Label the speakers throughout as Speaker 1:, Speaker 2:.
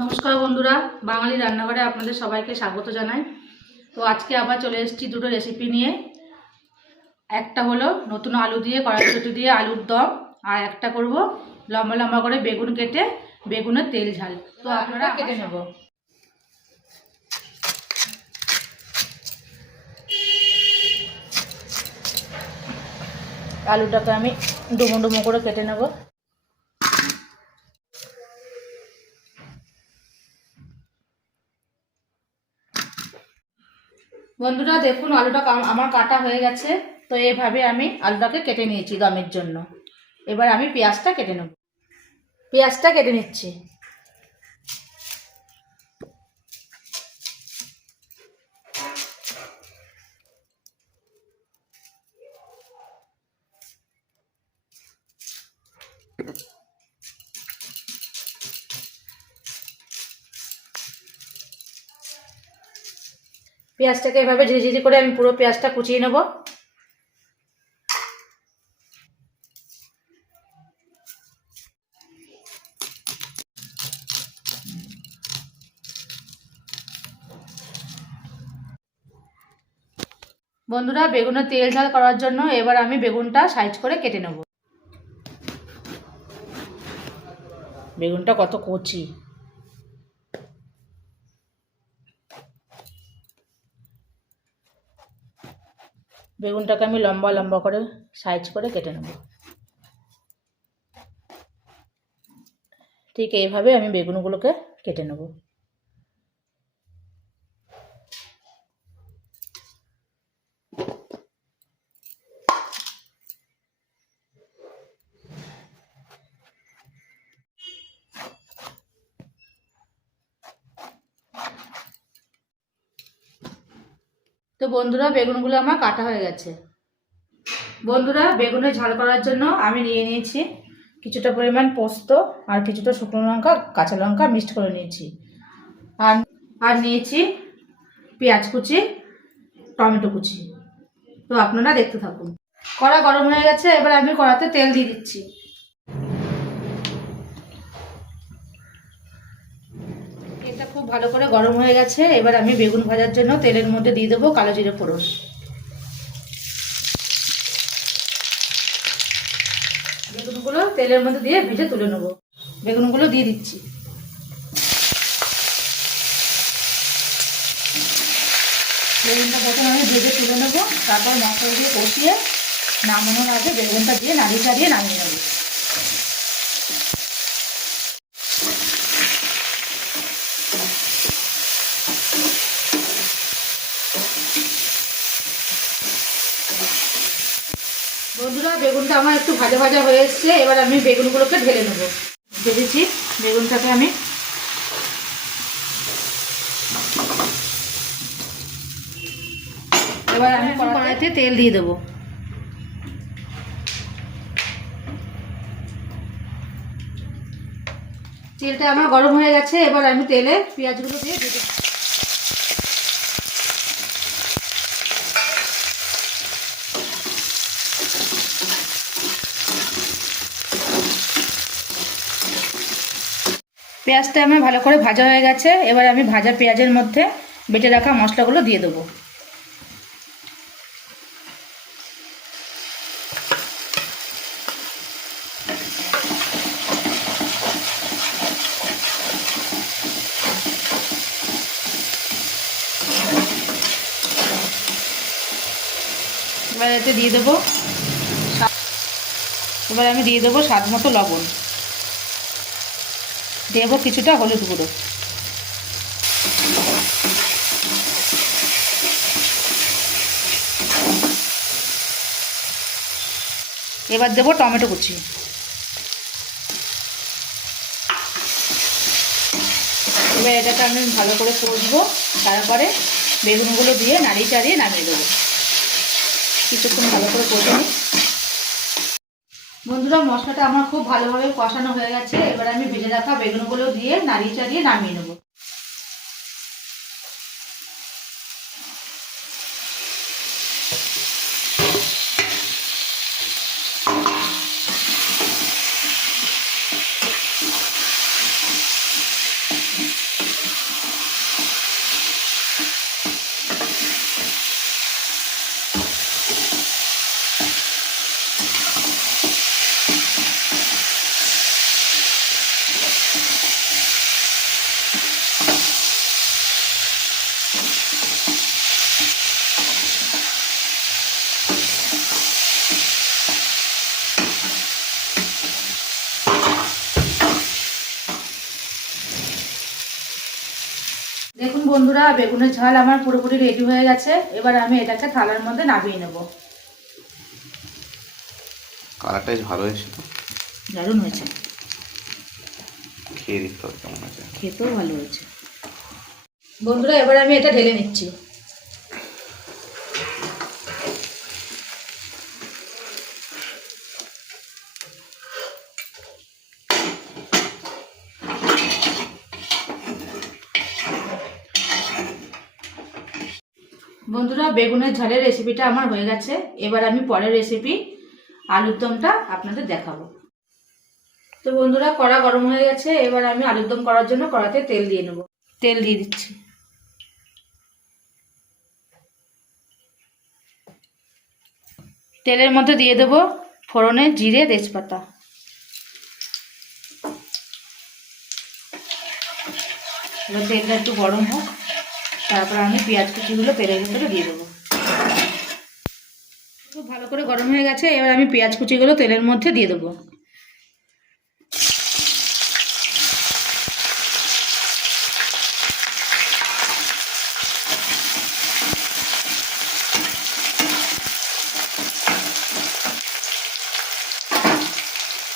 Speaker 1: নমস্কার বন্ধুরা, বাঙালি রান্নাঘরে আপনাদের সবাইকে স্বাগত জানাই। তো আজকে আবার চলে এসেছি দুটো রেসিপি নিয়ে। একটা হলো নতুন আলু দিয়ে কড়াইশুটি দিয়ে আলুর দম, আর একটা করব লম্বা লম্বা করে বেগুন কেটে বেগুনের তেল ঝাল। তো আপনারা কেটে নেব। আলুটাকে আমি ডুমো ডুমো করে কেটে নেব। বন্ধুরা, দেখুন, আলুটা আমার কাটা হয়ে গেছে, তো এভাবে আমি আলুটাকে কেটে নিয়েছি দমের জন্য। এবার আমি পেঁয়াজটা কেটে নেব। পেঁয়াজটা কেটে নিচ্ছি। পেঁয়াজটাকে এভাবে ঝিঝিঝি করে আমি পুরো পেঁয়াজটা কুচিয়ে নেব। বন্ধুরা, বেগুনের তেল ঝাল করার জন্য এবার আমি বেগুনটা সাইজ করে কেটে নেব। বেগুনটা কত কচি। বেগুনটাকে আমি লম্বা লম্বা করে সাইজ করে কেটে নেব। ঠিক এইভাবে আমি বেগুনগুলোকে কেটে নেব। তো বন্ধুরা, বেগুনগুলো আমার কাটা হয়ে গেছে। বন্ধুরা, বেগুনে ঝাল করার জন্য আমি নিয়ে নিয়েছি কিছুটা পরিমাণ পোস্ত আর কিছুটা শুকনো লঙ্কা, কাঁচা লঙ্কা মিক্সড করে নিয়েছি। আর আর নিয়েছি পেঁয়াজ কুচি, টমেটো কুচি। তো আপনারা দেখতে থাকুন। কড়া গরম হয়ে গেছে, এবার আমি কড়াতে তেল দিয়ে দিচ্ছি। এটা খুব ভালো করে গরম হয়ে গেছে। এবার আমি বেগুন ভাজার জন্য তেলের মধ্যে দিয়ে দেবো কালো জিরে ফোড়ন। বেগুনগুলো তেলের মধ্যে দিয়ে ভেজে তুলে নেব। বেগুনগুলো দিয়ে দিচ্ছি। বেগুনটা প্রথমে আমি ভেজে তুলে নেব। তারপর মশলা দিয়ে কষিয়ে নামানোর আগে বেগুনটা দিয়ে নাড়িয়ে চাড়িয়ে নামিয়ে নেব বন্ধুরা বেগুনটা আমার একটু ভাজা ভাজা হয়ে এসছে এবার আমি বেগুনগুলোকে ঢেলে নেব। ভেজেছি বেগুনটাকে আমি এবার আমি কড়াইতে তেল দিয়ে দেবো। তেলটা আমার গরম হয়ে গেছে এবার আমি তেলে পেঁয়াজগুলো দিয়ে দিয়ে পেঁয়াজটা আমার ভালো করে ভাজা হয়ে গেছে। এবার আমি ভাজা পেঁয়াজের মধ্যে বেটে রাখা মশলাগুলো দিয়ে দেবো। এবার এতে দিয়ে দেবো এবার আমি দিয়ে দেবো স্বাদ মতো লবণ। দেবো কিছুটা হলুদ গুঁড়ো। এবার দেবো টমেটো কুচি। এবার এটাকে আমি ভালো করে কষবো, তারপরে বেগুনগুলো দিয়ে নাড়িয়ে চাড়িয়ে নামিয়ে দেবো। কিছুক্ষণ ভালো করে কষে নিই। বন্ধুরা, মশলাটা আমার খুব ভালোভাবে কষানো হয়ে গেছে। এবার আমি ভেজে রাখা বেগুনগুলো দিয়ে নাড়িয়ে চাড়িয়ে নামিয়ে নেব দেখুন বন্ধুরা বেগুনের ঝাল আমার পুরোপুরি রেডি হয়ে গেছে। এবার আমি এটাকে থালার মধ্যে নামিয়ে নেব।
Speaker 2: কালারটা ভালো হয়েছে
Speaker 1: দারুণ হয়েছে।
Speaker 2: খেয়ে দেখতে হবে কেমন আছে
Speaker 1: খেতেও ভালো হয়েছে। বন্ধুরা এবার আমি এটা ঢেলে নিচ্ছি। বন্ধুরা, বেগুনের ঝালের রেসিপিটা আমার হয়ে গেছে। এবার আমি পরের রেসিপি আলুর দমটা আপনাদের দেখাবো। তো বন্ধুরা, কড়া গরম হয়ে গেছে। এবার আমি আলুর দম করার জন্য কড়াতে তেল দিয়ে নেব। তেল দিয়ে দিচ্ছি। তেলের মধ্যে দিয়ে দেবো ফোড়নে জিরে, তেজপাতা। এবার তেলটা একটু গরম হোক। তারপর আমি পেঁয়াজ কুচিগুলো তেলের ভিতরে দিয়ে দেবো। খুব ভালো করে গরম হয়ে গেছে, এবার আমি পেঁয়াজ কুচিগুলো তেলের মধ্যে দিয়ে দেবো।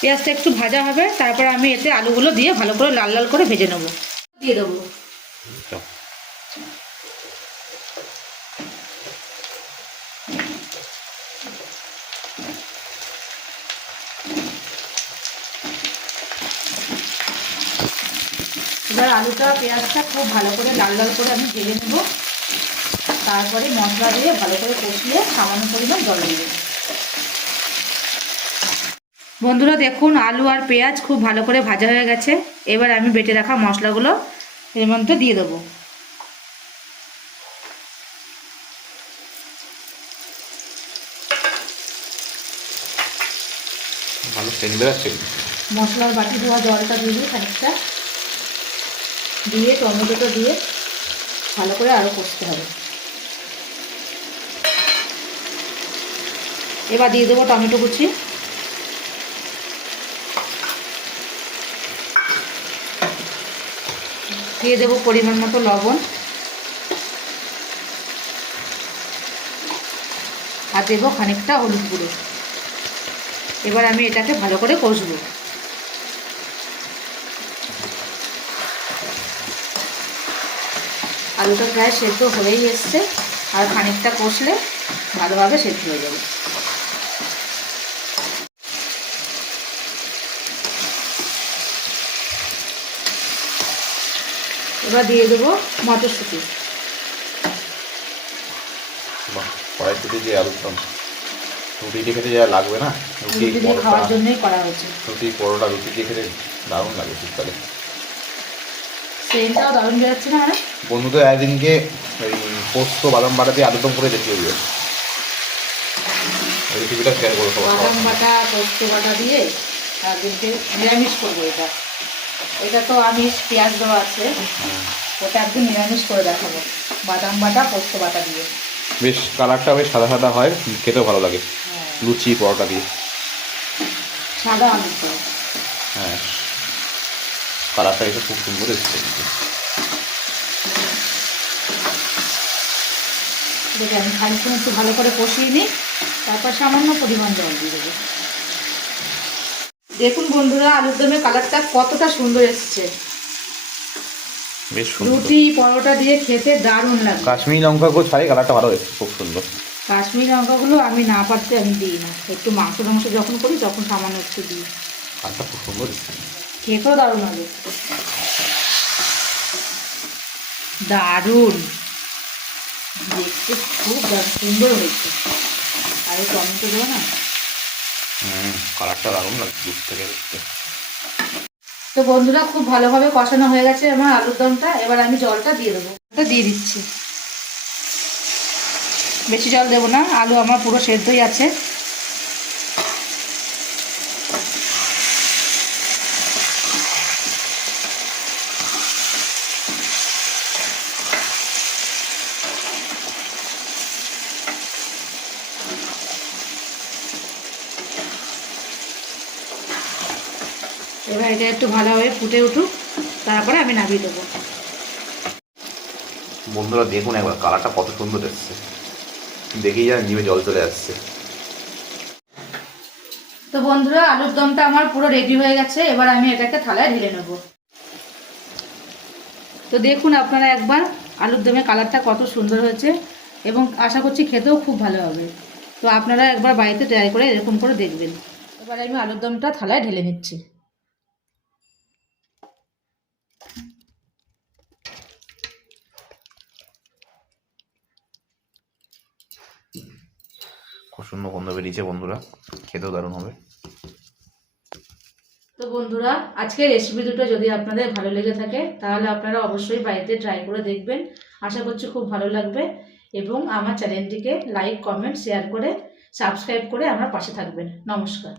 Speaker 1: পেঁয়াজটা একটু ভাজা হবে, তারপর আমি এতে আলুগুলো দিয়ে ভালো করে লাল লাল করে ভেজে নেব। দিয়ে দেবো
Speaker 2: চল।
Speaker 1: এবার আলুটা পেঁয়াজটা খুব ভালো করে লাল লাল করে আমি ভেজে নেব। তারপরে মশলা দিয়ে ভালো করে কষিয়ে সামান্য পরিমাণ জল দিয়ে দেবো। বন্ধুরা দেখুন আলু আর পেঁয়াজ খুব ভালো করে ভাজা হয়ে গেছে। এবার আমি বেটে রাখা মশলাগুলো এর মধ্যে দিয়ে দেবো। মশলার বাটি ধোয়া জলটা দিয়ে দিই খানিকটা। দিয়ে, টমেটোটা দিয়ে ভালো করে আরও কষতে হবে। এবার দিয়ে দেবো টমেটো কুচি। দিয়ে দেবো পরিমাণ মতো লবণ। আর দেবো খানিকটা হলুদ গুঁড়ো। এবার আমি এটাকে ভালো করে কষবো। আলুটা প্রায় সেদ্ধ হয়েই এসছে। আর খানিকটা কষলে ভালোভাবে সেদ্ধ হয়ে যাবে। এবার দিয়ে দেবো মটরশুঁটি।
Speaker 2: কড়াইশুটি আলুর দম। রুটি দিয়ে খেতে যা লাগবে না? রুটি
Speaker 1: খাওয়ার জন্যই করা হয়েছে।
Speaker 2: রুটি পরোটা রুটি দিয়ে খেতে দারুণ লাগে শীতকালে।
Speaker 1: সেন্টটাও দারুণ বেরোচ্ছে না মানে
Speaker 2: বন্ধুদের একদিনকে ওই পোস্ত বাদাম বাটা দিয়ে আলুর দম করে দেখতে হবে রেসিপিটা শেয়ার করো সবার
Speaker 1: বাদাম বাটা পোস্ত বাটা দিয়ে একদিনকে নিরামিষ করব এটা। এটা তো আমিষ পেঁয়াজ দেওয়া আছে।
Speaker 2: হ্যাঁ।
Speaker 1: ওটা একদিন নিরামিষ করে দেখাবো। বাদাম বাটা পোস্ত বাটা দিয়ে।
Speaker 2: বেশ কালারটা বেশ সাদা সাদা হয় খেতেও ভালো লাগে।
Speaker 1: হ্যাঁ,
Speaker 2: লুচি পরোটা দিয়ে।
Speaker 1: সাদা দেবো।
Speaker 2: হ্যাঁ। কালারটা এসে খুব সুন্দর এসেছে।
Speaker 1: দেখে আমি খানিক্ষণ একটু ভালো করে কষিয়ে নিই তারপর সামান্য পরিমাণ জল দিয়ে দেবো। দেখুন বন্ধুরা আলুর দমের কালারটা কতটা সুন্দর এসছে। রুটি পরোটা দিয়ে খেতে দারুণ লাগে।
Speaker 2: কাশ্মীরি লঙ্কা গুলো ছাড়াই কালারটা ভালো এসেছে খুব সুন্দর।
Speaker 1: কাশ্মীরি লঙ্কাগুলো আমি না পারতে আমি দিই না। একটু মাংস টাংস যখন করি তখন সামান্য একটু দিই।
Speaker 2: কালারটা খুব সুন্দর
Speaker 1: খেতেও দারুণ হবে দারুণ। দেখতে খুব সুন্দর হয়েছে। আর এই টমেটো দেবো না?
Speaker 2: হুম কালারটা দারুণ লাগছে দূর থেকে দেখতে।
Speaker 1: তো বন্ধুরা খুব ভালোভাবে কষানো হয়ে গেছে আমার আলুর দমটা। এবার আমি জলটা দিয়ে দেবো। দিয়ে দিচ্ছি। বেশি জল দেবো না আলু আমার পুরো সেদ্ধই আছে। এবার এটা একটু ভালোভাবে ফুটে উঠুক তারপরে আমি নামিয়ে দেবো।
Speaker 2: বন্ধুরা দেখুন একবার কালারটা কত সুন্দর এসছে। দেখেই যেন জিভে জল চলে আসছে।
Speaker 1: তো বন্ধুরা আলুর দমটা আমার পুরো রেডি হয়ে গেছে এবার আমি এটাকে থালায় ঢেলে নেব। তো দেখুন আপনারা একবার আলুর দমের কালারটা কত সুন্দর হয়েছে এবং আশা করছি খেতেও খুব ভালো হবে। তো আপনারা একবার বাড়িতে ট্রাই করে এরকম করে দেখবেন। এবার আমি আলুর দমটা থালায় ঢেলে নিচ্ছি।
Speaker 2: সুন্দর গন্ধ বেরিয়েছে, বন্ধুরা। খেতেও দারুণ হবে।
Speaker 1: তো বন্ধুরা, আজকের রেসিপি দুটো যদি আপনাদের ভালো লেগে থাকে, তাহলে আপনারা অবশ্যই বাড়িতে ট্রাই করে দেখবেন। আশা করছি খুব ভালো লাগবে। এবং আমার চ্যানেলটিকে লাইক কমেন্ট শেয়ার করে সাবস্ক্রাইব করে আমার পাশে থাকবেন। নমস্কার।